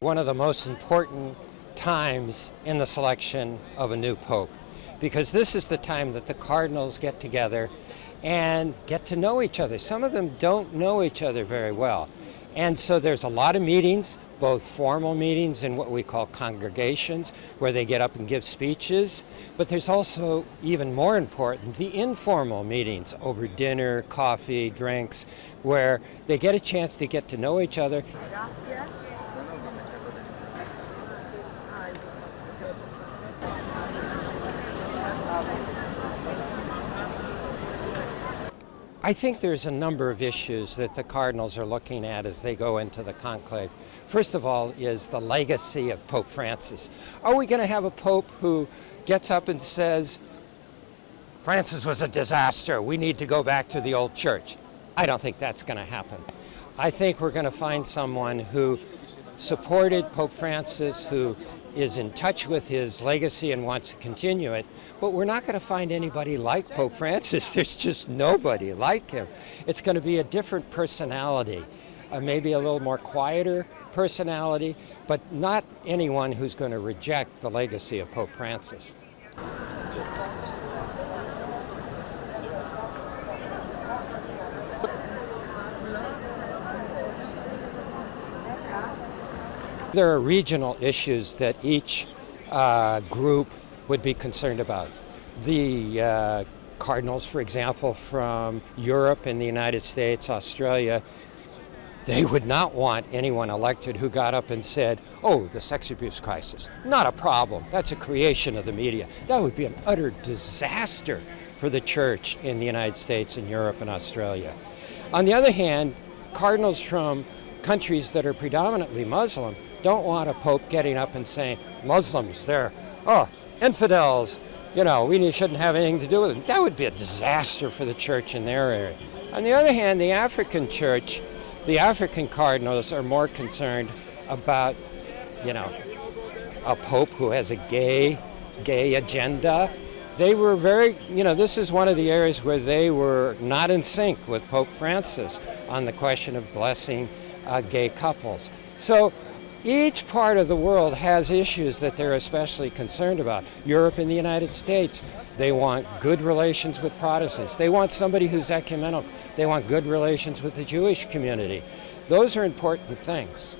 One of the most important times in the selection of a new pope, because this is the time that the Cardinals get together and get to know each other. Some of them don't know each other very well. And so there's a lot of meetings, both formal meetings and what we call congregations, where they get up and give speeches. But there's also, even more important, the informal meetings over dinner, coffee, drinks, where they get a chance to get to know each other. I think there's a number of issues that the Cardinals are looking at as they go into the conclave. First of all is the legacy of Pope Francis. Are we going to have a pope who gets up and says, Francis was a disaster, we need to go back to the old church? I don't think that's going to happen. I think we're going to find someone who supported Pope Francis, who is in touch with his legacy and wants to continue it, but we're not going to find anybody like Pope Francis. There's just nobody like him. It's going to be a different personality, maybe a little more quieter personality, but not anyone who's going to reject the legacy of Pope Francis. There are regional issues that each group would be concerned about. The Cardinals, for example, from Europe and the United States, Australia, they would not want anyone elected who got up and said, oh, the sex abuse crisis, not a problem. That's a creation of the media. That would be an utter disaster for the church in the United States and Europe and Australia. On the other hand, Cardinals from countries that are predominantly Muslim don't want a pope getting up and saying, Muslims, they're, infidels, we shouldn't have anything to do with them. That would be a disaster for the church in their area. On the other hand, the African church, the African Cardinals are more concerned about, a pope who has a gay agenda. They were very, this is one of the areas where they were not in sync with Pope Francis on the question of blessing gay couples. So each part of the world has issues that they're especially concerned about. Europe and the United States, they want good relations with Protestants. They want somebody who's ecumenical. They want good relations with the Jewish community. Those are important things.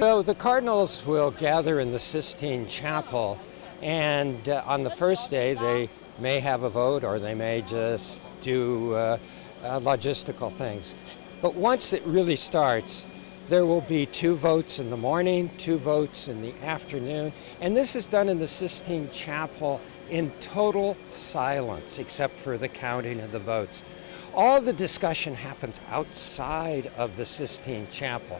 So the Cardinals will gather in the Sistine Chapel, and on the first day they may have a vote or they may just do logistical things. But once it really starts, there will be 2 votes in the morning, 2 votes in the afternoon, and this is done in the Sistine Chapel in total silence except for the counting of the votes. All the discussion happens outside of the Sistine Chapel.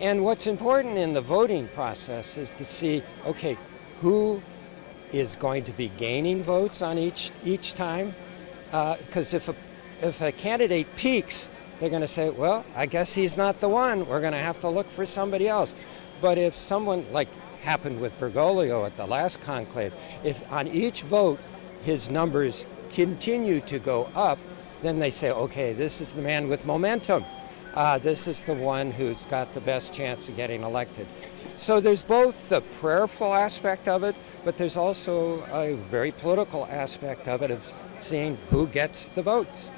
And what's important in the voting process is to see, okay, who is going to be gaining votes on each time? Because if a candidate peaks, they're going to say, well, I guess he's not the one. We're going to have to look for somebody else. But if someone, like happened with Bergoglio at the last conclave, if on each vote his numbers continue to go up, then they say, okay, this is the man with momentum. This is the one who's got the best chance of getting elected. So there's both the prayerful aspect of it, but there's also a very political aspect of it, of seeing who gets the votes.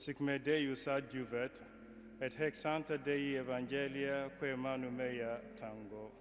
Sic me Deus adjuvet, et hec Sancta Dei Evangelia quae manu mea tango.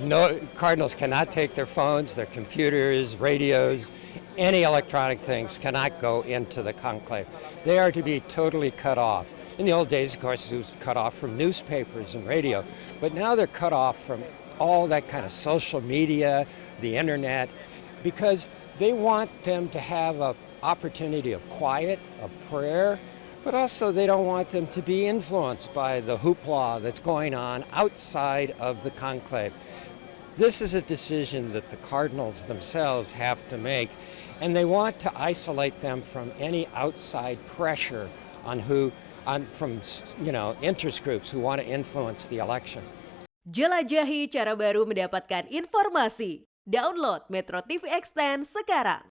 No, Cardinals cannot take their phones, their computers, radios, any electronic things cannot go into the conclave. They are to be totally cut off. In the old days, of course, it was cut off from newspapers and radio, but now they're cut off from all that kind of social media, the internet, because they want them to have an opportunity of quiet, of prayer, but also they don't want them to be influenced by the hoopla that's going on outside of the conclave. This is a decision that the Cardinals themselves have to make, and they want to isolate them from any outside pressure from interest groups who want to influence the election. Jelajahi cara baru mendapatkan informasi. Download Metro TV Extend sekarang.